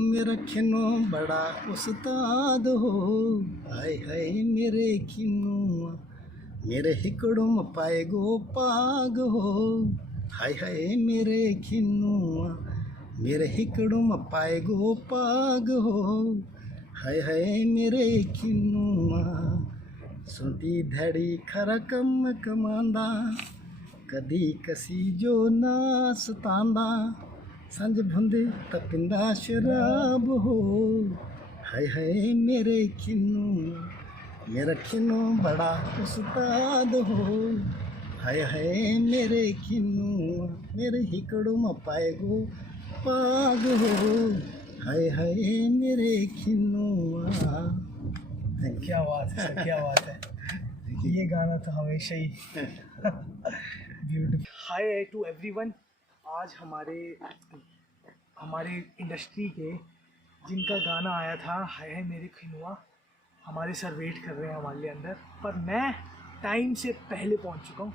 मेरा खिनो बड़ा उस्ताद हो, हाय हाय मेरे खिनुआ, मेरे हिकड़ों में पाए गो पाग हो, हाय हाय मेरे खिनुआ, मेरे हिकड़ों में पाए गो पाग हो, हाय हाय मेरे खिनुआ। सुनती धड़ी खरा कम कमांदा, कदी कसी जो ना सतांदा, संज भुंदे तपिंदा शराब हो, हाय हाय मेरे खिनू, मेरा खिनू बड़ा उस्ताद हो, हाय हाय मेरे खिनू, मेरे हिकड़ों में पाए गो पाग हो, हाय हाय मेरे खिनुआ। क्या बात है सर, क्या बात है। ये गाना तो हमेशा ही ब्यूटीफुल। Hi to everyone. आज हमारे इंडस्ट्री के जिनका गाना आया था हाय हाय मेरे खिनुआ, हमारे सर वेट कर रहे हैं हमारे लिए अंदर, पर मैं टाइम से पहले पहुंच चुका हूं।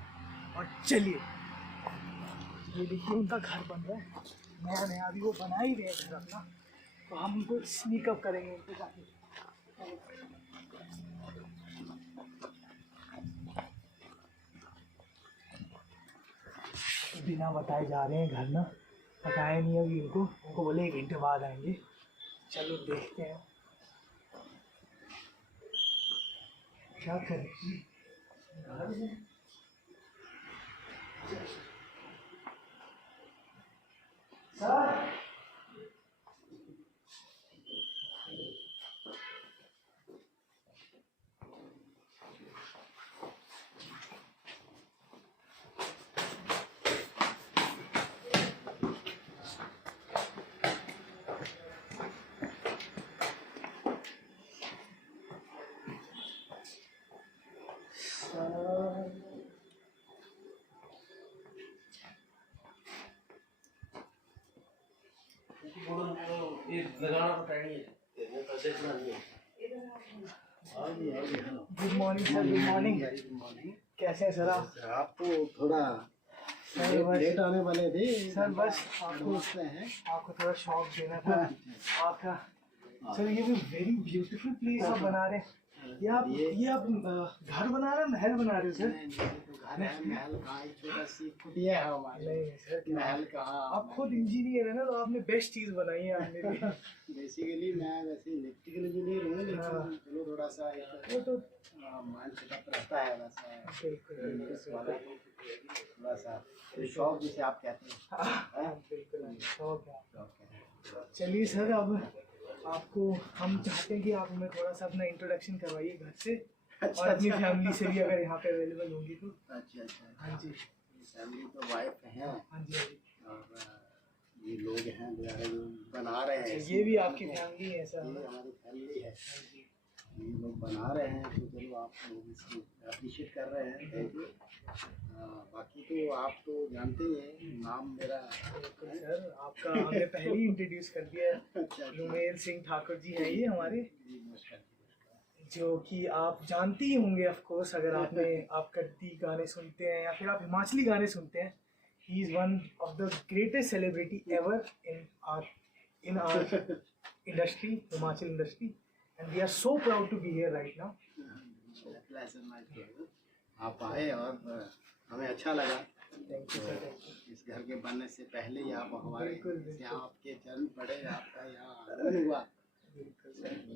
और चलिए, ये देखिए उनका घर बन रहा है, नया नया अभी वो बना ही रहे हैं घर अपना, तो हम उनको स्नीकअप करेंगे उनको जाके। बिना बताए जा रहे हैं घर ना, बताया नहीं अभी उनको बोले 1 घंटे बाद आएंगे। चलो देखते हैं क्या करें। घर में sir, good morning sir, good morning. कैसे हैं सर आप? आप तो थोड़ा लेट आने वाले थे सर, बस आपको थोड़ा शौक देना था आपका। सर ये भी वेरी ब्यूटीफुल प्लेस आप बना रहे हैं। ये आप घर बना रहे हैं, महल बना रहे हो सर? महल कहाँ, एक छोटा सी कुटिया है हमारे। नहीं सर, महल कहाँ। आप खुद इंजीनियर है ना, तो आपने बेस्ट चीज बनाई है आपने भी। बेसिकली मैं वैसे इलेक्ट्रिकल इंजीनियर हूँ, लेकिन चलो थोड़ा सा वो तो माइंड सेटअप रहता है वैसा, बिल्कुल थोड़ा सा शौक जिसे आप कहते हैं। बिल्कुल शौक है। चलिए सर, अब आपको हम चाहते हैं कि आप हमें थोड़ा सा अपना इंट्रोडक्शन करवाइए घर से, और अपनी फैमिली से भी अगर यहाँ पे अवेलेबल होंगी तो। अच्छा। हाँ जी। फैमिली तो वाइफ है, हाँ जी, हाँ जी। और ये लोग हैं जो बना रहे हैं। ये भी आपकी फैमिली है सर? ये हमारी फैमिली है, ये लोग बना रहे हैं, तो चलो आप लोग इसको अप्रिशिएट कर रहे हैं, थैंक यू। बाकी तो आप तो जानते ही हैं नाम मेरा। सर आपका हमने पहले ही इंट्रोड्यूस कर दिया है। रुमेल सिंह ठाकुर जी हैं ये हमारे, जो कि आप जानते ही होंगे ऑफ कोर्स, अगर आप कद्दी गाने सुनते हैं या फिर आप हिमाचली गाने सुनते हैं। He is one of the greatest celebrity ever in our industry, Himachal industry, and we are so proud to be here right now. आप आए और हमें अच्छा लगा। Thank you sir, thank you. इस घर के बनने से पहले ही आप हमारे यहाँ आपके चरण पड़े, आपका यहाँ आगमन हुआ।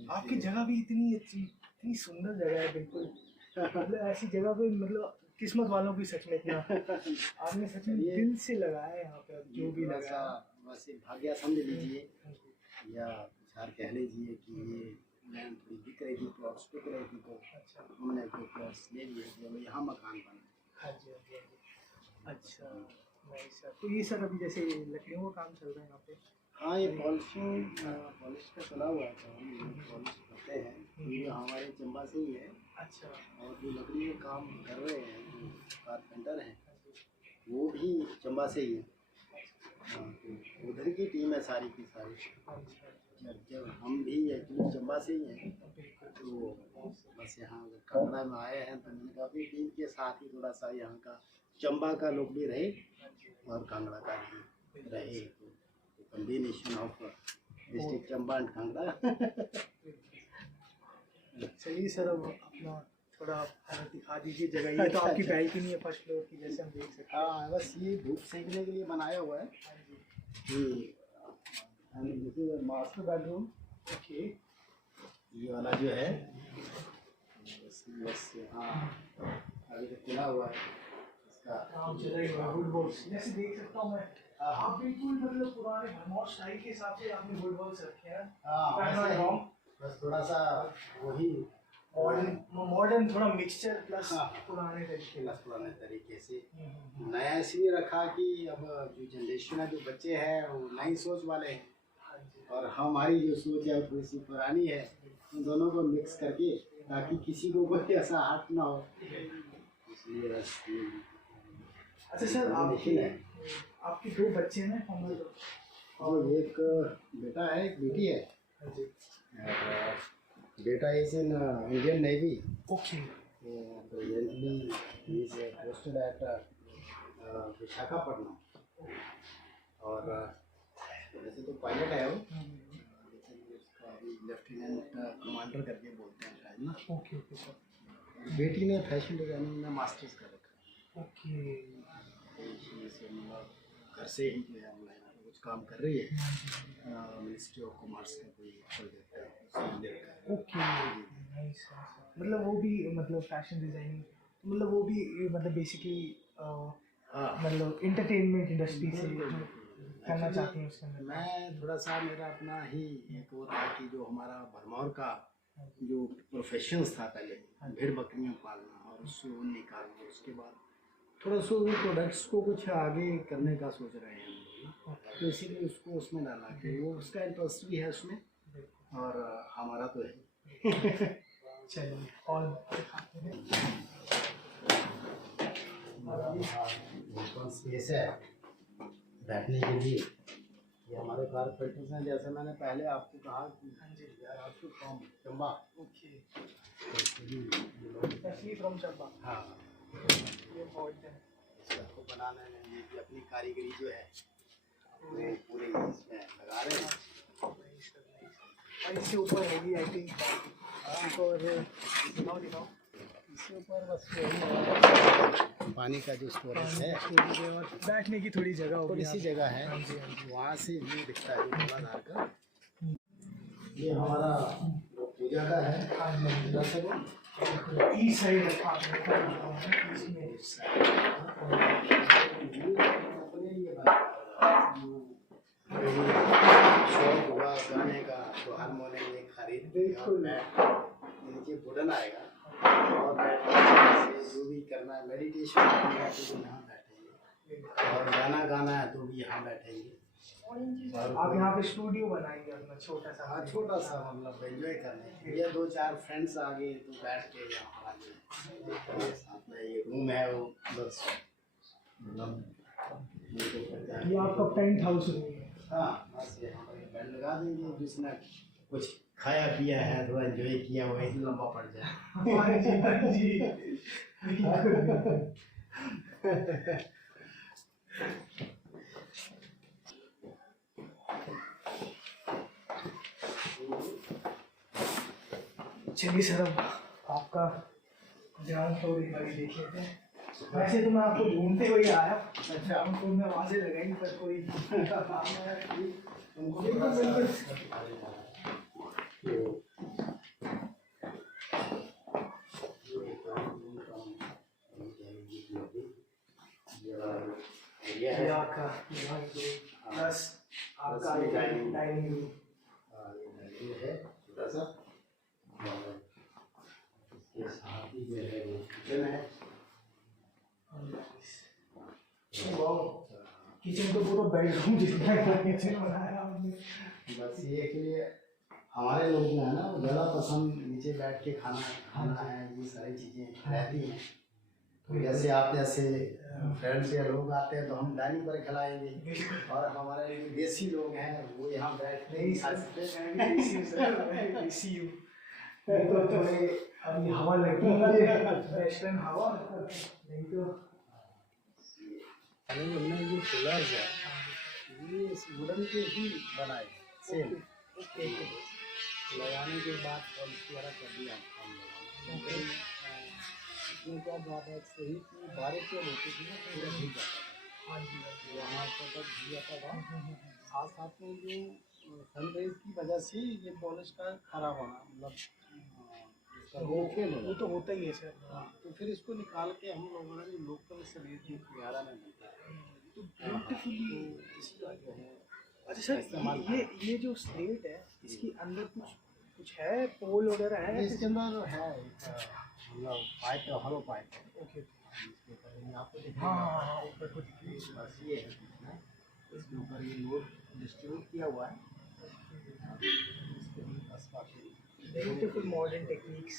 आपकी जगह भी इतनी अच्छी, इतनी सुंदर जगह है, बिल्कुल मतलब ऐसी जगह पे, मतलब किस्मत वालों की सच में इतना आपने सच में दिल से लगाया है यहाँ पे। जो भी लगा बस एक भाग्य समझ लीजिए, या कुछ कह लीजिए कि ये लैंड थोड़ी बिक रही थी, प्लॉट्स बिक रही थी, तो अच्छा हमने कोई प्लॉट्स ले लिए थे, यहाँ मकान बना। हाँ जी, हाँ जी, हाँ जी। अच्छा नहीं सर, तो ये सर अभी जैसे लकड़ियों का काम चल रहा है यहाँ पे? हाँ, ये पॉलिश का चला हुआ था, हम पॉलिश करते हैं, ये हमारे चंबा से ही है। अच्छा। और जो लकड़ी का काम कर रहे हैं, जो कारपेंटर हैं, वो भी चंबा से ही है। हाँ, तो उधर की टीम है सारी की सारी। जब हम भी एक्चुअली चंबा से ही हैं, तो बस यहाँ कांगड़ा में आए हैं, तो मैंने कहा भी टीम के साथ ही थोड़ा सा यहाँ का चंबा का लोग भी रहे और कांगड़ा का भी रहे, तो combination of district Chamba and Kangra. चलिए सर, अब अपना थोड़ा आप दिखा दीजिए जगह। ये तो आपकी बैल्कनी है फर्स्ट फ्लोर की, जैसे हम देख सकते हैं। हाँ, बस ये धूप सेकने के लिए बनाया हुआ है। हाँ जी। ये मास्टर बेडरूम, ओके। ये वाला जो है बस हाँ अभी तो खुला हुआ है इसका। काम चल रही है वुड बॉक्स, जैसे देख सकता हूँ मैं। आप बिल्कुल मतलब पुराने भरमौर स्टाइल के हिसाब से आपने वुड बॉक्स रखे हैं। हाँ, बस थोड़ा सा वही मॉडर्न थोड़ा मिक्सचर प्लस हाँ, पुराने तरीके। पुराने तरीके से नया इसलिए रखा कि अब जो जनरेशन है, जो बच्चे हैं वो नई सोच वाले हैं, और हमारी जो सोच है थोड़ी सी पुरानी है। उन दोनों को मिक्स करके ताकि किसी को कोई ऐसा हाथ ना हो, इसलिए बस ये। अच्छा सर, आपके दो बच्चे हैं हम लोग? और एक बेटा है, एक बेटी है। हाँ जी। बेटा is in Indian navy, okay. presently he is posted at Visakhapatnam, और वैसे तो पायलट है वो, लेकिन उसका अभी लेफ्टिनेंट कमांडर करके बोलते हैं शायद ना। Okay okay sir. बेटी ने फैशन डिजाइनिंग में मास्टर्स कर रखा ओके। है। मतलब घर से ही जो है ऑनलाइन कुछ काम कर रही है। मिनिस्ट्री ऑफ कॉमर्स का कोई प्रोजेक्ट है, उसमें ले रखा है। Okay, nice. मतलब वो भी मतलब फैशन डिजाइनिंग, मतलब वो भी मतलब बेसिकली मतलब इंटरटेनमेंट इंडस्ट्री से करना चाहती हैं उसके अंदर। मैं थोड़ा सा मेरा अपना ही एक वो था कि जो हमारा भरमौर का जो प्रोफेशंस था पहले, भेड़ बकरियाँ पालना और उससे ऊन निकालना, उसके बाद थोड़ा सा उन प्रोडक्ट्स को कुछ आगे करने का सोच रहे हैं हम लोग, तो इसीलिए उसको उसमें डाला कि वो उसका इंटरेस्ट भी है उसमें और हमारा तो है। चलिए और स्पेस है बैठने के लिए। ये हमारे कारपेंटर्स हैं, जैसे मैंने पहले आपको कहा कि आपको from Chamba. Okay, specially from Chamba. हाँ, ये बहुत है इसको बनाने में ये भी अपनी कारीगरी जो है वो पूरी इसमें लगा रहे हैं। और इसके ऊपर होगी आई थिंक, और दिखाओ दिखाओ। इसके ऊपर बस पानी का जो स्टोरेज है और बैठने की थोड़ी जगह होगी, थोड़ी सी जगह है। हाँ जी, हाँ जी। वहाँ से व्यू दिखता है धौलाधार का। ये हमारा पूजा का है। इस साइड रखा आपने इसमें। अपने लिए शौक हुआ गाने का तो हारमोनियम ये खरीद बिल्कुल। नीचे वुडन आएगा और से जो भी करना है, मेडिटेशन करना है तो यहाँ बैठेंगे, और गाना गाना है तो भी यहाँ बैठेंगे। आप यहाँ पे स्टूडियो बनाएंगे अपना छोटा सा? हाँ, छोटा सा मतलब एंजॉय करने के लिए। दो चार फ्रेंड्स आ गए तो बैठ के यहाँ साथ में ये रूम है वो बस मतलब ये आपका पेंट हाउस रूम है? हाँ, बस यहाँ पर बेड लगा देंगे, जिसने कुछ खाया पिया है थोड़ा एंजॉय किया वो ही लंबा पड़ जाए। हाँ जी, हाँ जी। चलिए सर, अब आपका ग्राउंड फ्लोर एक बार देख लेते हैं। वैसे तो मैं आपको ढूंढते हुए आया, ग्राउंड फ्लोर में आवाजें लगाई पर कोई उनको प्लस आपका डाइनिंग रूम है छोटा सा, और इसके साथ ही जो है वो किचन है। किचन तो पूरा बेडरूम जितना किचन बनाया आपने। बस ये के लिए हमारे लोग जो है ना वो ज़्यादा पसंद नीचे बैठ के खाना है, ये सारी चीज़ें रहती हैं। तो जैसे आप जैसे फ्रेंड्स या लोग आते हैं तो हम डाइनिंग पर खिलाएंगे, और हमारे जो देसी लोग हैं वो यहाँ बैठ के तो अभी हवा लगी वेस्टर्न हवा, नहीं तो हमने ये पिलर्स है ये इस वुडन के ही बनाए सेम, ओके लगाने के बाद पॉलिश वगैरह कर दिया हम लोगों ने। इसमें क्या ड्रॉबैक सही कि बारिश जब होती थी ना तो पूरा भीग जाता था। हाँ जी वहाँ पर तक भीग जाता था। साथ साथ में जो सनराइज की वजह से ये पॉलिश का खराब होना मतलब इसका वो फेल हो वो तो होता ही है सर। तो फिर इसको निकाल के हम लोगों ने लोकल स्लेट वगैरह में बनता है तो ब्यूटीफुली इसका जो है। अच्छा सर ये जो स्लेट है इसके अंदर कुछ है पोल वगैरह है इसके अंदर है मतलब पाइप है, हॉलो पाइप है। ओके इसके ऊपर ये आपको दिख हाँ रहा है। हाँ ऊपर को दिख रही है। बस ये है इसमें। इसके ऊपर ये लोड डिस्ट्रीब्यूट किया हुआ है। इसके बस बाकी ब्यूटीफुल मॉडर्न टेक्निक्स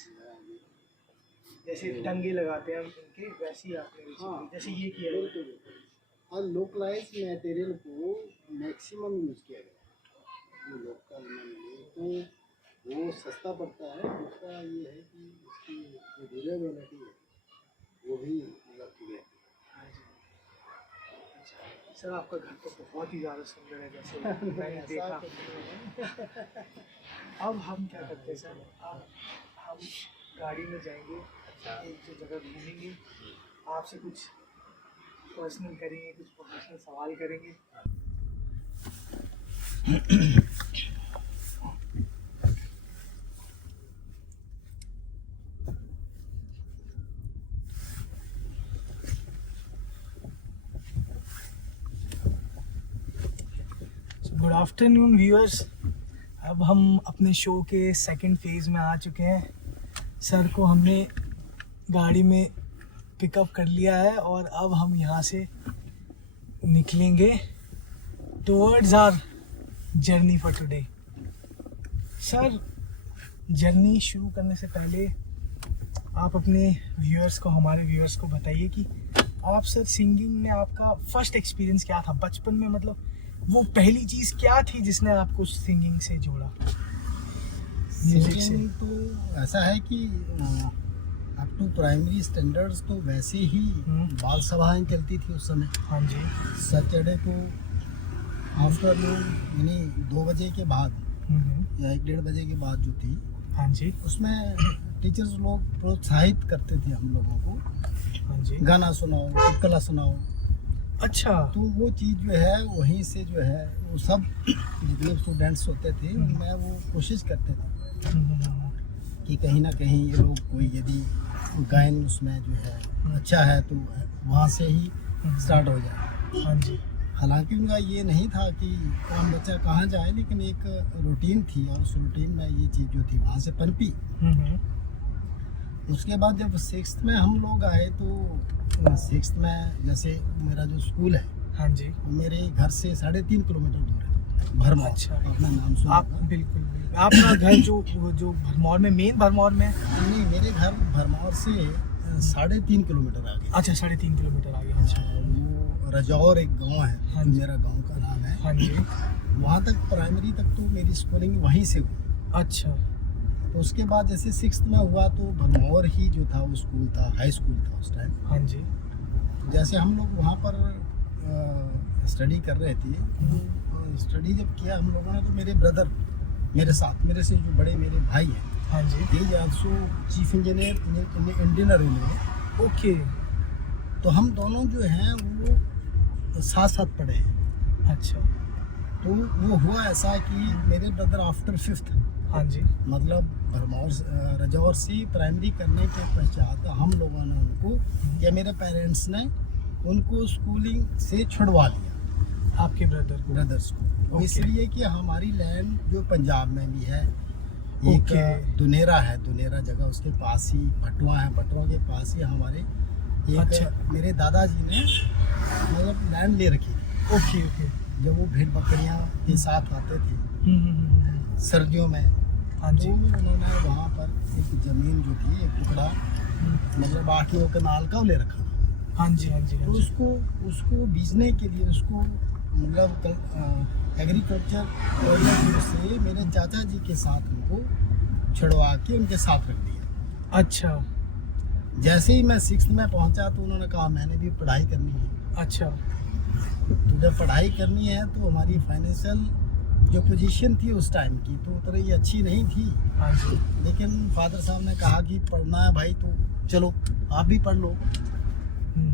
जैसे टंगे लगाते हैं हम इनके वैसे ही आपने हाँ, जैसे ये किया है। और लोकलाइज मटेरियल को मैक्सिमम यूज़ किया गया है। जो लोकल में मिले तो वो सस्ता पड़ता है। दूसरा ये है कि उसकी जो ड्यूरेबिलिटी है वो भी मतलब क्लियर है। सर आपका घर तो बहुत ही ज़्यादा सुंदर है जैसे मैंने देखा। अब हम क्या करते हैं सर, अब हम गाड़ी में जाएंगे, एक जो जगह घूमेंगे, आपसे कुछ पर्सनल करेंगे, कुछ प्रोफेशनल सवाल करेंगे। गुड आफ्टरनून व्यूअर्स, अब हम अपने शो के सेकंड फेज़ में आ चुके हैं। सर को हमने गाड़ी में पिकअप कर लिया है और अब हम यहाँ से निकलेंगे towards our journey for today. Sir journey शुरू करने से पहले आप अपने व्यूअर्स को, हमारे व्यूअर्स को बताइए कि आप सर सिंगिंग में आपका फर्स्ट एक्सपीरियंस क्या था बचपन में, मतलब वो पहली चीज़ क्या थी जिसने आपको सिंगिंग से जोड़ा, म्यूजिक से? सिंगिंग तो ऐसा है कि अप टू प्राइमरी स्टैंडर्ड्स तो वैसे ही बाल सभाएं चलती थी उस समय। हाँ जी। सैटरडे को आफ्टरनून यानी 2 बजे के बाद या 1-1:30 बजे के बाद जो थी, हाँ जी। उसमें टीचर्स लोग प्रोत्साहित करते थे हम लोगों को, हाँ जी। गाना सुनाओ, चुटकुला सुनाओ। अच्छा। तो वो चीज़ जो है वहीं से जो है वो सब जितने स्टूडेंट्स होते थे उनमें वो कोशिश करते थे कि कहीं ना कहीं ये लोग कोई यदि गायन उसमें जो है अच्छा है तो वहाँ से ही स्टार्ट हो जाए। हाँ जी। हालांकि उनका ये नहीं था कि कौन बच्चा कहाँ जाए, लेकिन एक रूटीन थी और उस रूटीन में ये चीज़ जो थी वहाँ से पनपी। उसके बाद जब 6th में हम लोग आए तो 6th में जैसे मेरा जो स्कूल है, हाँ जी, वो मेरे घर से 3.5 किलोमीटर दूर है, भरमौर। अच्छा। अपना नाम सुना आप बिल्कुल आपका घर जो भरमौर में, मेन भरमौर में? नहीं, मेरे घर भरमौर से 3.5 किलोमीटर आगे। अच्छा, 3.5 किलोमीटर आगे। अच्छा। वो रजौर एक गांव है, हाँ जो जी। मेरा गांव का नाम है। हाँ जी। वहाँ तक प्राइमरी तक तो मेरी स्कूलिंग वहीं से हुई। अच्छा। तो उसके बाद जैसे 6th में हुआ तो भरमौर ही जो था वो स्कूल था, हाई स्कूल था उस टाइम। हाँ जी। जैसे हम लोग वहाँ पर स्टडी कर रहे थे, तो स्टडी जब किया हम लोगों ने तो मेरे ब्रदर मेरे साथ, मेरे से जो बड़े मेरे भाई हैं, हाँ जी। ये also chief engineer Indian railway. Okay. तो हम दोनों जो हैं वो साथ साथ पढ़े हैं। अच्छा। तो वो हुआ ऐसा कि मेरे ब्रदर आफ्टर 5th, हाँ जी। मतलब भरमौर रजौर से प्राइमरी करने के पश्चात हम लोगों ने उनको, या मेरे पेरेंट्स ने उनको स्कूलिंग से छुड़वा लिया, आपके ब्रदर को? ब्रदर्स को। Okay. इसलिए कि हमारी लैंड जो पंजाब में भी है, एक Okay. दुनेरा है, दुनेरा जगह उसके पास ही भटवा है, भटवा के पास ही हमारे एक अच्छा। मेरे दादाजी ने मतलब लैंड ले रखी थी। Okay okay. जब वो भेड़ बकरियां के साथ आते थे सर्दियों में, हाँ जी। तो उन्होंने वहाँ पर एक ज़मीन जो थी, एक टुकड़ा मतलब 8 कनाल का ले रखा था। हाँ जी। हाँ जी। तो उसको बीजने के लिए, उसको मतलब एग्रीकल्चर कॉलेज से मेरे चाचा जी के साथ उनको छुड़वा के उनके साथ रख दिया। अच्छा। जैसे ही मैं 6th में पहुंचा तो उन्होंने कहा मैंने भी पढ़ाई करनी है। अच्छा। तो जब पढ़ाई करनी है तो हमारी फाइनेंशियल जो पोजीशन थी उस टाइम की तो उतनी अच्छी नहीं थी, हाँ जी। लेकिन फादर साहब ने कहा कि पढ़ना है भाई तो चलो आप भी पढ़ लो।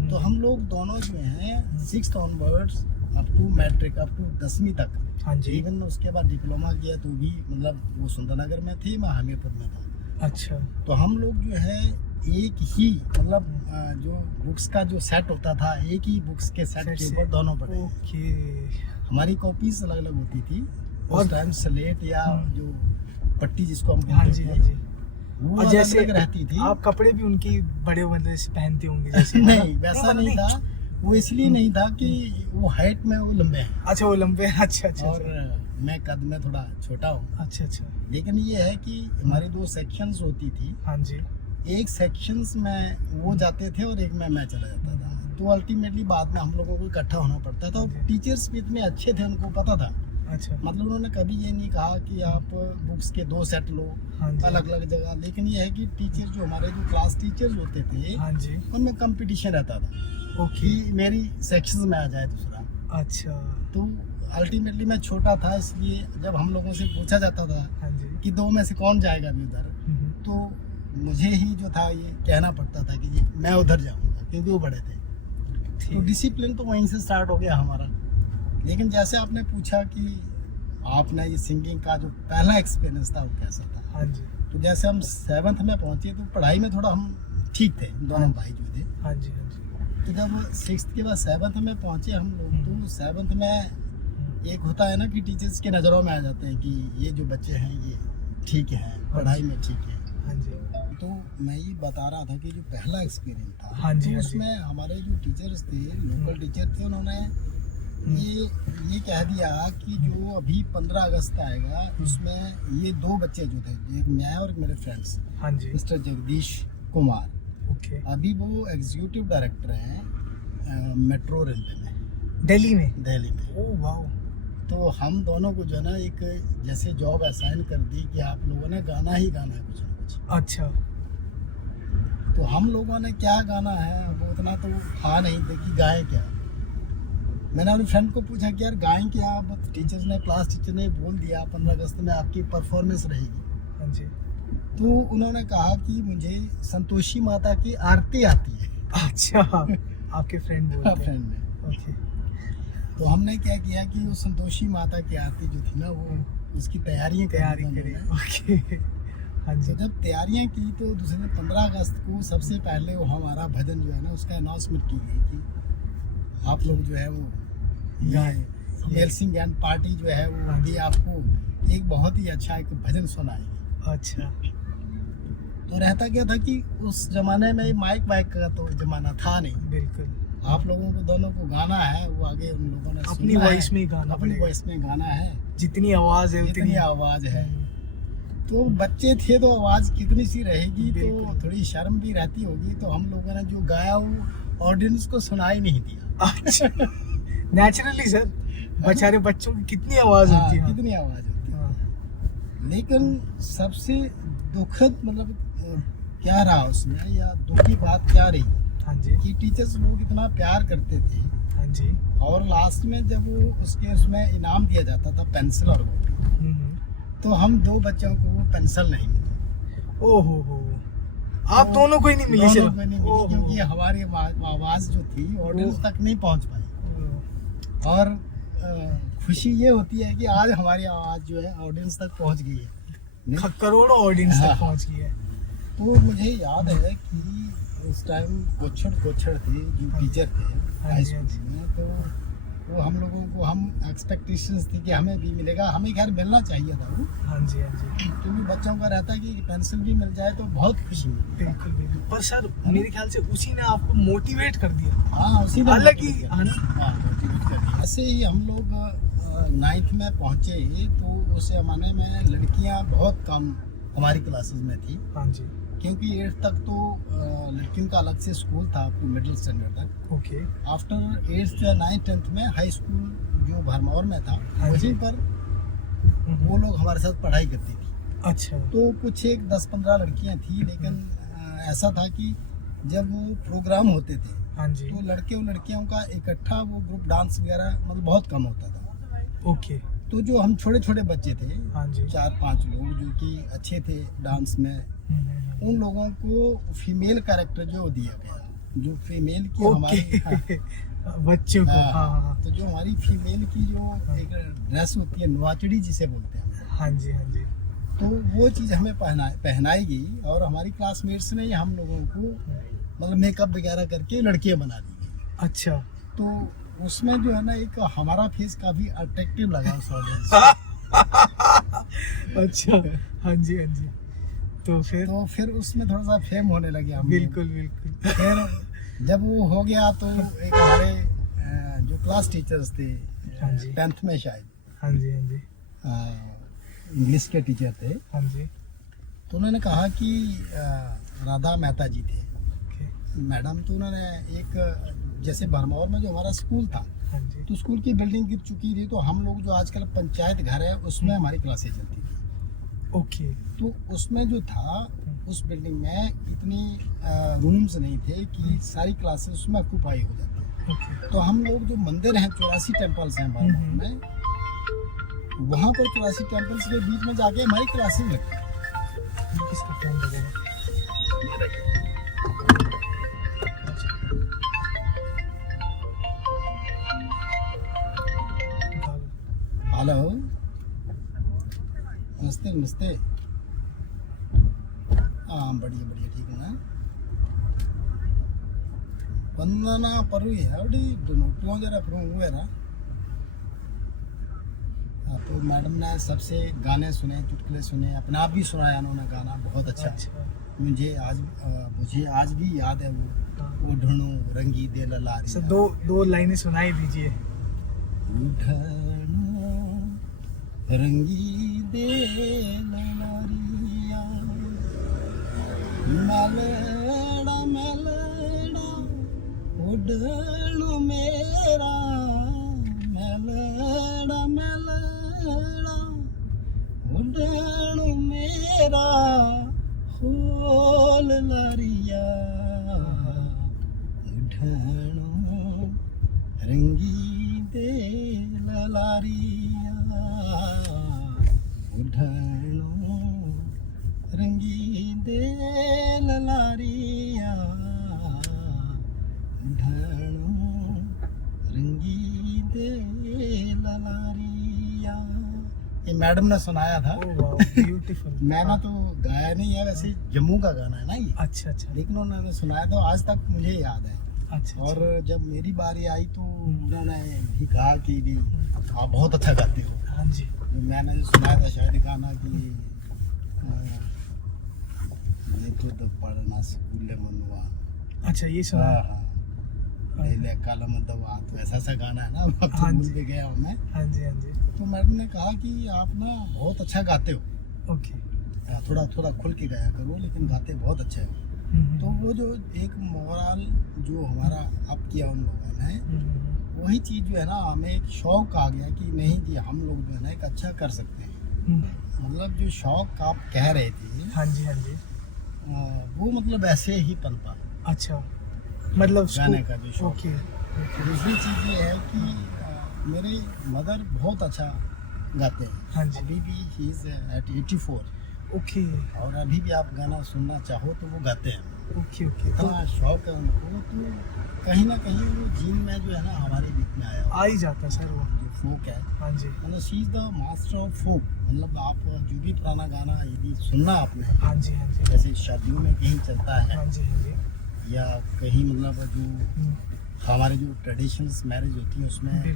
तो हम लोग दोनों जो हैं 6th onwards up to matric, up to 10वीं तक, हाँ जी। इवन उसके बाद डिप्लोमा किया तो भी मतलब वो सुंदरनगर में थे, मैं हमीरपुर में था। अच्छा। तो हम लोग जो है एक ही मतलब जो बुक्स का जो सेट होता था, एक ही बुक्स के सेट के ऊपर दोनों पढ़े। ओके। हमारी कॉपीज अलग अलग होती थी और उस टाइम, स्लेट या जो पट्टी जिसको हम हाँ बोलते जी, थे, हाँ जी। वो और अलग जैसे अलग रहती थी। आप कपड़े भी उनकी बड़े बड़े से पहनते होंगे जैसे नहीं वैसा नहीं था, वो इसलिए नहीं था कि वो हाइट में वो लंबे हैं अच्छा, वो लंबे। अच्छा अच्छा और मैं कद में थोड़ा छोटा हूँ। अच्छा अच्छा। लेकिन ये है कि हमारी 2 सेक्शंस होती थी, हाँ जी। एक सेक्शंस में वो जाते थे और एक में मैं चला जाता था। तो अल्टीमेटली बाद में हम लोगों को इकट्ठा होना पड़ता था। और टीचर्स भी इतने अच्छे थे, उनको पता था, अच्छा। मतलब उन्होंने कभी ये नहीं कहा कि आप बुक्स के 2 सेट लो हाँ जी। अलग अलग जगह। लेकिन ये है कि टीचर जो हमारे जो क्लास टीचर्स होते थे हाँ जी। उनमें कंपटीशन रहता था ओके। कि मेरी सेक्शंस में आ जाए दूसरा। अच्छा। तो अल्टीमेटली मैं छोटा था, इसलिए जब हम लोगों से पूछा जाता था हाँ जी। कि 2 में से कौन जाएगा अभी उधर, तो मुझे ही जो था ये कहना पड़ता था कि जी मैं उधर जाऊंगा, क्योंकि वो बड़े थे। तो डिसिप्लिन तो वहीं से स्टार्ट हो गया हमारा। लेकिन जैसे आपने पूछा कि आपने ये सिंगिंग का जो पहला एक्सपीरियंस था वो कैसा था, हाँ जी। तो जैसे हम 7th में पहुंचे तो पढ़ाई में थोड़ा हम ठीक थे, दोनों भाई जो थे। हाँ जी। हाँ जी। तो जब 6th के बाद 7th में पहुंचे हम लोग, तो 7th में एक होता है ना कि टीचर्स की नज़रों में आ जाते हैं कि ये जो बच्चे हैं ये ठीक हैं, पढ़ाई में ठीक है। हाँ जी। तो मैं ये बता रहा था कि जो पहला एक्सपीरियंस था, हाँ जी, तो हाँ जी। उसमें हमारे जो टीचर्स थे, लोकल टीचर थे, उन्होंने ये कह दिया कि जो अभी 15 अगस्त आएगा उसमें ये 2 बच्चे जो थे, एक मैं और मेरे फ्रेंड्स, हाँ जी। Mister Jagdish Kumar, okay. अभी वो एग्जीक्यूटिव डायरेक्टर हैं मेट्रो रेलवे में, दिल्ली में। दिल्ली में। Oh wow. तो हम दोनों को जो है ना एक जैसे जॉब असाइन कर दी कि आप लोगों ने गाना ही गाना है कुछ ना कुछ। अच्छा। तो हम लोगों ने क्या गाना है वो उतना तो था नहीं थे कि गाएं क्या। मैंने अपने फ्रेंड को पूछा कि यार गाएं क्या, अब टीचर ने, क्लास टीचर ने बोल दिया 15 अगस्त में आपकी परफॉर्मेंस रहेगी। हाँ जी। तो उन्होंने कहा कि मुझे संतोषी माता की आरती आती है। अच्छा। आपके फ्रेंड बोलते हैं। फ्रेंड ने। ओके। तो हमने क्या किया कि वो संतोषी माता की आरती जो थी ना वो उसकी तैयारी करें। ओके। हाँ जी। तो जब तैयारियां की तो दूसरे दिन 15 अगस्त को सबसे पहले वो हमारा भजन जो है ना उसका अनाउंसमेंट की गई कि आप लोग जो है वो मेल सिंह एंड पार्टी जो है वो अभी आपको एक बहुत ही अच्छा एक भजन सुनाएगी। अच्छा। तो रहता क्या था कि उस जमाने में माइक वाइक का तो जमाना था नहीं, बिल्कुल। आप लोगों को दोनों को गाना है वो आगे उन लोगों ने अपनी सुनना वॉइस है, में गाना अपनी पड़ेगा। वॉइस में गाना है, जितनी आवाज है जितनी आवाज है। तो बच्चे थे तो आवाज कितनी सी रहेगी, तो थोड़ी शर्म भी रहती होगी। तो हम लोगों ने जो गाया वो ऑडियंस को सुनाई नहीं दिया। अच्छा। नेचुरली सर, बेचारे बच्चों की कितनी आवाज होती है। कितनी आवाज होती है। लेकिन सबसे दुखद मतलब क्या रहा उसमें, या दुख की बात क्या रही, हाँ जी। कि टीचर्स लोग इतना प्यार करते थे। हाँ जी। और लास्ट में जब वो उसमें इनाम दिया जाता था पेंसिल और कॉपी, तो हम 2 बच्चों को वो पेंसिल नहीं मिली। ओहो हो। आप दोनों को ही नहीं मिली? दोनों को नहीं मिली, क्योंकि हमारी आवाज जो थी ऑडियंस तक नहीं पहुंच पाई। और खुशी ये होती है कि आज हमारी आवाज जो है ऑडियंस तक पहुंच गई है, करोड़ों ऑडियंस तक पहुंच गई है। तो मुझे याद है कि उस टाइम कोचड़ थे जो टीचर थे हाई स्कूल में, तो वो हम लोगों को, हम एक्सपेक्टेशंस थी कि हमें भी मिलेगा, हमें खैर मिलना चाहिए था वो। हाँ जी। हाँ जी। क्योंकि बच्चों का रहता है कि पेंसिल भी मिल जाए तो बहुत खुशी मिलती है। बिल्कुल बिल्कुल। पर सर मेरे ख्याल से उसी ने आपको मोटिवेट कर दिया। हाँ, उसी ने अलग ही motivate है ना? हाँ, motivate कर दिया। ऐसे ही हम लोग 9th में पहुँचे तो उस जमाने में लड़कियाँ बहुत कम हमारी क्लासेस में थी। हाँ जी। क्योंकि 8th तक तो लड़कियों का अलग से स्कूल था अप टू मिडिल स्टैंडर्ड तक। ओके। आफ्टर 8th या 9th 10th में हाई स्कूल जो भरमौर में था, हाँ वहीं पर वो लोग हमारे साथ पढ़ाई करती थी। अच्छा। तो कुछ एक 10-15 लड़कियां थी, लेकिन ऐसा था कि जब वो प्रोग्राम होते थे, हाँ जी। तो लड़के और लड़कियों का इकट्ठा वो ग्रुप डांस वगैरह मतलब बहुत कम होता था। ओके। तो जो हम छोटे छोटे बच्चे थे, हाँ जी। 4-5 लोग जो कि अच्छे थे डांस में, उन लोगों को फीमेल कैरेक्टर जो दिया गया, जो फीमेल की हमारी, हाँ, बच्चों को, हाँ, हाँ हाँ तो जो हमारी फीमेल की जो एक ड्रेस होती है, नवाचड़ी जिसे बोलते हैं, हाँ जी, हाँ जी। तो वो चीज़ हमें पहनाई गई और हमारी क्लासमेट्स ने हम लोगों को मतलब मेकअप वगैरह करके लड़कियां बना दी गई। अच्छा। तो उसमें जो है ना एक हमारा फेस काफ़ी अट्रैक्टिव लगा उस ऑडियंस अच्छा, हाँ जी, हाँ जी। तो फिर उसमें थोड़ा सा फेम होने लगे हम। बिल्कुल बिल्कुल। फिर जब वो हो गया तो एक हमारे जो क्लास टीचर्स थे, हाँ जी। 10th में शायद, हाँ जी, हाँ जी, इंग्लिश के टीचर थे, हाँ जी। तो उन्होंने कहा कि राधा मेहता जी थे ओके। मैडम, तो उन्होंने एक जैसे भरमौर में जो हमारा स्कूल था, हाँ जी। तो स्कूल की बिल्डिंग गिर चुकी थी, तो हम लोग जो आजकल पंचायत घर है उसमें हमारी क्लासें चलती थी। ओके। तो उसमें जो था, उस बिल्डिंग में इतनी रूम्स नहीं थे कि सारी क्लासेस उसमें ऑक्यूपाई हो जाती। ओके। तो हम लोग जो मंदिर हैं, 84 टेम्पल्स हैं भरमौर में, वहाँ पर 84 टेम्पल्स के बीच में जाके हमारी क्लासेस लगती। किसका फोन बजेगा? हेलो, नमस्ते नमस्ते। हाँ बढ़िया बढ़िया, ठीक है ना। वंदना परू है टू जरा फ्रू हुए ना। हाँ, तो मैडम ने सबसे गाने सुने, चुटकुले सुने, अपना आप भी सुनाया उन्होंने गाना, बहुत अच्छा। मुझे आज भी याद है वो ढूंढूं रंगी दे ललारी। सर दो लाइनें सुनाई दीजिए। ढूंढूं रंगी दे ललारिया, मेलड़ा मेलड़ा उड़णु मेरा, मेलड़ा मेलड़ा उड़णु मेरा, खोल लारिया ढूंढूं रंगी दे ललारिया, ढूंढूं रंगी दे ललारिया, ढूंढूं रंगी दे ललारिया। ये मैडम ने सुनाया था। ब्यूटीफुल। मैंने तो गाया नहीं है, वैसे जम्मू का गाना है ना ये। अच्छा अच्छा। लेकिन उन्होंने सुनाया तो आज तक मुझे याद है। अच्छा। और जब मेरी बारी आई तो उन्होंने भी कहा कि भी आप बहुत अच्छा गाते हो। हाँ जी। मैंने जो सुनाया था शायद गाना कि मैं तो पढ़ना स्कूल मनुआ। अच्छा, ये सुना। हाँ हाँ, पहले कलम दवा, तो ऐसा सा गाना है ना, अब तो हाँ भूल जी। भी गया हूँ मैं। हाँ जी, हाँ जी। तो मैडम ने कहा कि आप ना बहुत अच्छा गाते हो, ओके। थोड़ा थोड़ा खुल के गाया करो, लेकिन गाते बहुत अच्छे हो। तो वो जो एक मोरल जो हमारा अप किया उन लोगों ने, वही चीज़ जो है ना, हमें एक शौक आ गया कि नहीं जी हम लोग जो है ना एक अच्छा कर सकते हैं। मतलब जो शौक आप कह रहे थे, हाँ जी, हाँ जी। वो मतलब ऐसे ही पनपा। अच्छा, मतलब गाने का जो शौक। ओके। दूसरी चीज़ ये है कि मेरे मदर बहुत अच्छा गाते हैं। हाँ जी। अभी भी ही इज़ एट 84। ओके और अभी भी आप गाना सुनना चाहो तो वो गाते हैं। ओके। ओके, तो इतना शौक है उनको, तो कहीं ना कहीं वो जीन में जो है ना हमारे बीच में आया आ ही जाता है सर वो। जो फोक है, हाँ जी। मतलब she is the master of folk. मतलब आप जो भी पुराना गाना यदि सुनना आपने, हाँ जी, हाँ जी। जैसे शादियों में कहीं चलता है, हाँ जी, हाँ जी। या कहीं मतलब जो हमारे जो ट्रेडिशनल्स मैरिज होती है उसमें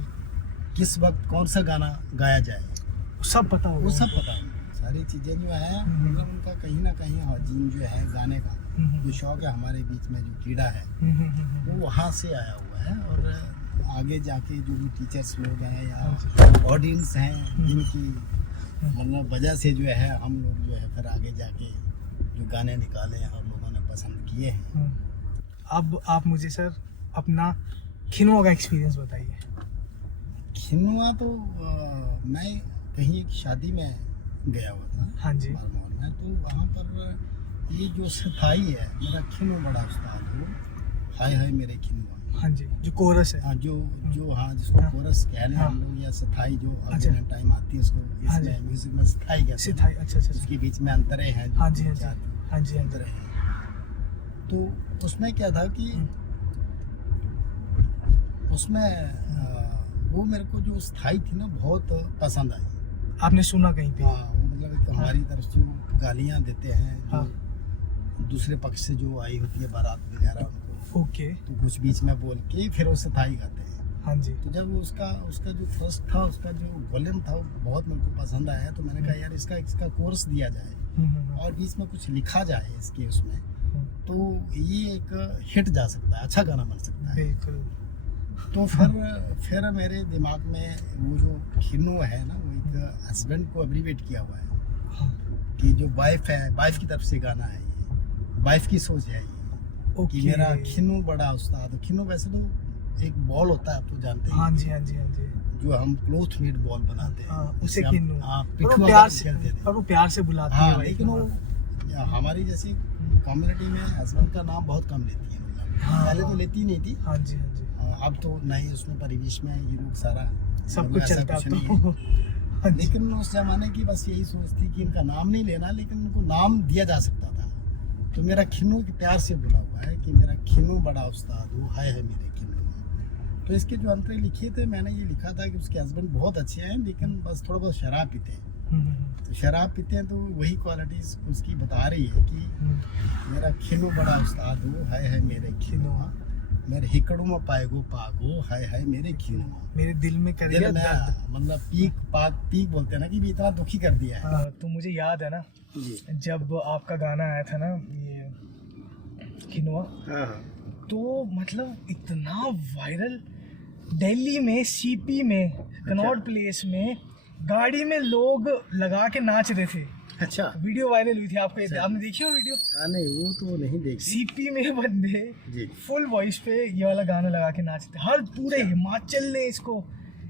किस वक्त कौन सा गाना गाया जाए, सब पता होगा। वो सब पता है। सारी चीज़ें जो है मतलब उनका कहीं ना कहीं जीन जो है गाने का जो शौक है हमारे बीच में, जो कीड़ा है वो वहाँ से आया हुआ है। और आगे जाके जो भी टीचर्स लोग हैं या ऑडियंस हैं, जिनकी मतलब वजह से जो है हम लोग जो है फिर आगे जाके जो गाने निकाले हैं हम लोगों ने पसंद किए हैं। अब आप मुझे सर अपना खिनवा का एक्सपीरियंस बताइए। खिनवा तो मैं कहीं एक शादी में गया हुआ था। हाँ जी। भरमौर में, तो वहाँ पर ये जो सफाई है, मेरा खिनो बड़ा उस्ताद हो, हाय हाय मेरे खिनुआ। हाँ जी, जो कोरस है। हाँ जो हाँ जिसको हाँ। कोरस कह रहे हैं हाँ। हम लोग, या स्थाई जो अच्छा। अगेन टाइम आती है उसको हाँ इसमें जी। म्यूजिक में स्थाई कहते हैं। सिथाई, अच्छा अच्छा अच्छा। उसके बीच में अंतरे हैं जो हाँ जी हाँ जी चार हाँ जी हाँ अंतरे जी। हैं। तो उसमें क्या था कि उसमें वो मेरे को जो स्थाई थी ना बहुत पसंद आई। आपने सुना कहीं पे? हाँ, वो मतलब एक हमारी तरफ से वो गालियाँ देते हैं जो हाँ। दूसरे पक्ष से जो आई होती है बारात वगैरह उनको, ओके। तो कुछ बीच में बोल के फिर वो स्थाई गाते हैं। हाँ जी। तो जब उसका जो फर्स्ट था, उसका जो वॉल्यूम था वो बहुत मेरे को पसंद आया, तो मैंने कहा यार इसका कोर्स दिया जाए और बीच में कुछ लिखा जाए इसके उसमें, तो ये एक हिट जा सकता है, अच्छा गाना बन सकता है। बिल्कुल। तो फिर मेरे दिमाग में वो जो खिन्नू है ना, वो एक हस्बैंड को एब्रीवेट किया हुआ है हाँ। कि जो वाइफ है, वाइफ की तरफ से गाना है ये, वाइफ की सोच है ये कि ओके। मेरा खिन्नू बड़ा उस्ताद। खिन्नू वैसे तो एक बॉल होता है, आप तो जानते ही हाँ हैं, जी हाँ जी हाँ जी। जो हम क्लोथ मेड बॉल बनाते हैं, हाँ, उसे जिससे हम- खिन्नू। हाँ, पर वो पिट्ठू प्यार आकर से, खेलते थे। पर वो प्यार से बुलाती है हाँ, वाइफ लेकिन को। वो हमारी जैसी कम्युनिटी में हस्बैंड का नाम बहुत कम लेती है, मतलब हाँ, पहले तो हाँ। लेती नहीं थी। हाँ जी हाँ जी। अब तो नए उसमें परिवेश में ये लोग सारा सब मतलब कुछ ऐसा चलता कुछ है नहीं तो। है। हाँ जी। लेकिन उस जमाने की बस यही सोच थी कि इनका नाम नहीं लेना, लेकिन उनको नाम दिया जा सकता था। तो मेरा खिन्नू की प्यार से बुला हुआ है कि मेरा खिन्नू बड़ा उस्ताद हो, हाय है मेरे खिन्नू। तो इसके जो अंतरे लिखे थे, मैंने ये लिखा था कि उसके हस्बैंड बहुत अच्छे हैं, लेकिन बस थोड़ा बहुत शराब पीते हैं। तो शराब पीते हैं तो वही क्वालिटीज उसकी बता रही है कि मेरा खिन्नू बड़ा उस्ताद हो, हाय है मेरे खिन्नुआ, मेरे हिकड़ू में पाएगो पागो, हाय हाय मेरे खिन्नुआ। मेरे दिल में कर दिल दिया में दर्द। मतलब पीक बोलते हैं ना, कि भी इतना दुखी कर दिया है। हाँ, तो मुझे याद है ना जी। जब आपका गाना आया था ना ये खिनुआ, हाँ हाँ। तो मतलब इतना वायरल, दिल्ली में सीपी में कनॉट प्लेस में गाड़ी में लोग लगा के नाच रहे थे। अच्छा। वीडियो वायरल हुई थी, आपको अच्छा। आपने देखी हो वीडियो? नहीं, वो तो नहीं देखी। सीपी में बंदे जी। फुल वॉइस पे ये वाला गाना लगा के नाचते, हर पूरे अच्छा। हिमाचल ने इसको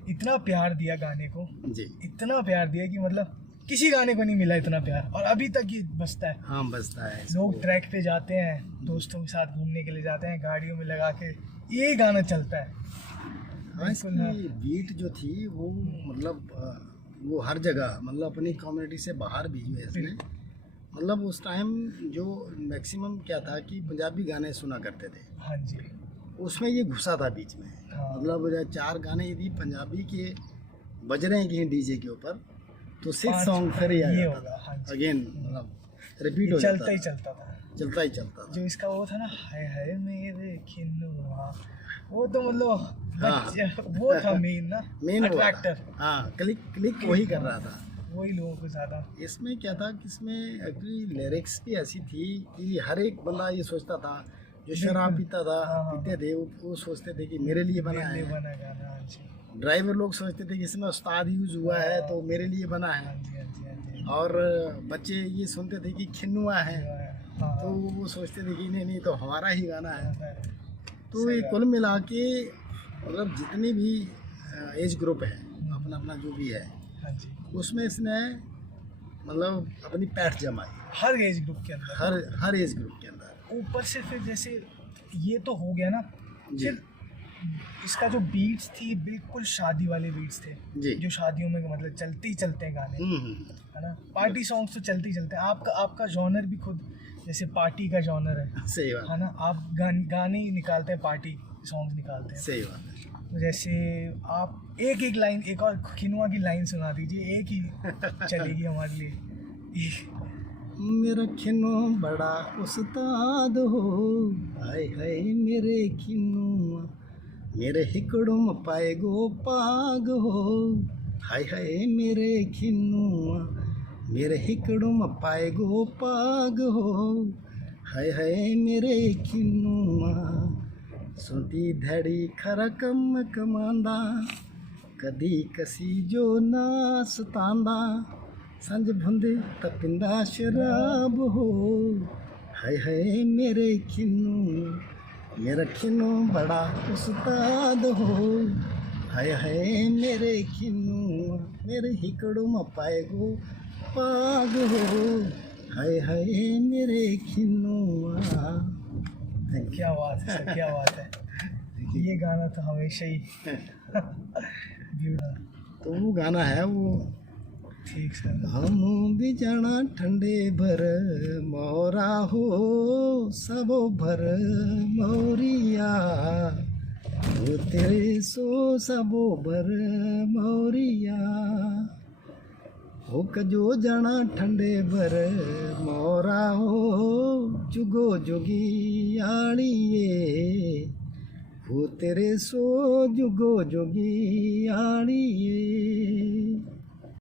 इतना प्यार दिया गाने को, जी। इतना प्यार दिया कि मतलब किसी गाने को नहीं मिला इतना प्यार, और अभी तक ये बजता है। हाँ, बजता है। लोग ट्रैक पे जाते हैं, दोस्तों के साथ घूमने के लिए जाते हैं, गाड़ियों में लगा के ये गाना चलता है। हाँ, इसकी बीट जो थी वो मतलब वो हर जगह, मतलब अपनी कम्युनिटी से बाहर भी हुए इसने। मतलब उस टाइम जो मैक्सिमम क्या था कि पंजाबी गाने सुना करते थे, हाँ जी। उसमें ये घुसा था बीच में। हाँ। मतलब 4 गाने यदि पंजाबी के बज रहे हैं कहीं डीजे के ऊपर, तो 6 पाँच सॉन्ग फिर ही आ ये जाता होगा, था। हाँ जी। अगेन मतलब रिपीट हो जाता चलता ही था, चलता था। चलता ही चलता था। जो इसका वो था ना, हाय हाय मेरे खिन्नुआ, वो तो मतलब वो था मेन ना, मेन अट्रैक्टर, हाँ, क्लिक वही कर रहा था। वही लोगों को ज्यादा। इसमें क्या था कि इसमें एक्चुअली लिरिक्स भी ऐसी थी कि हर एक बंदा ये सोचता था, जो शराब पीता था, हाँ। पीते थे, वो सोचते थे कि मेरे लिए बना मेरे लिए है। बना गाना, हाँ जी। ड्राइवर लोग सोचते थे कि इसमें उस्ताद यूज हुआ है तो मेरे लिए बना हाँ है। जी हाँ जी हाँ जी। और बच्चे ये सुनते थे कि खिन्नुआ है, हाँ, तो वो सोचते थे कि नहीं तो हमारा ही गाना है। हाँ, तो ये कुल मिला के मतलब जितने भी एज ग्रुप है, अपना अपना जो भी है, हाँ जी। उसमें इसने मतलब अपनी पैठ जमाई हर एज ग्रुप के अंदर, हर एज ग्रुप के अंदर। ऊपर से फिर जैसे ये तो हो गया ना, जी। फिर इसका जो बीट्स थी बिल्कुल शादी वाले बीट्स थे, जी। जो शादियों में मतलब चलते ही चलते हैं गाने, है ना। पार्टी सॉन्ग्स तो चलते ही चलते हैं। आपका जॉनर भी खुद जैसे पार्टी का जॉनर है, सही बात है ना। आप गाने ही निकालते हैं, पार्टी सॉन्ग्स निकालते हैं। सही बात है। तो जैसे आप एक लाइन, एक और खिनुआ की लाइन सुना दीजिए, एक ही चलेगी हमारे लिए। मेरा खिन्नू बड़ा उस्ताद हो, हाय हाय मेरे खिन्नुआ, मेरे हिकड़ों में पाए गो पाग हो, हाय हाय मेरे खिन्नुआ, मेरे हिकड़ों में पाए गो पाग हो, हाय हाय मेरे खिन्नुआ। सुनती धड़ी खरा कम कमांदा, कदी कसी जो ना सतांदा, संज भुंदे तपिंदा शराब हो, हाय हाय मेरे खिन्नू, मेरा खिन्नू बड़ा उस्ताद हो, हाय हाय मेरे खिन्नू, मेरे हिकड़ों में पाए गो पाग हो, हाय हाय मेरे खिन्नुआ। क्या बात है सर, क्या बात है। ये गाना तो हमेशा ही ब्यूटीफुल। तो वो गाना है वो, ठीक सर। हम भी जाना ठंडे भर मोरा हो सबो भर मोरिया, वो तेरे सो सबो भर मोरिया, हो कजो जाना ठंडे भर मोरा हो जुगो जुगी आड़िए, वो तेरे सो जुगो जुगी आड़िए।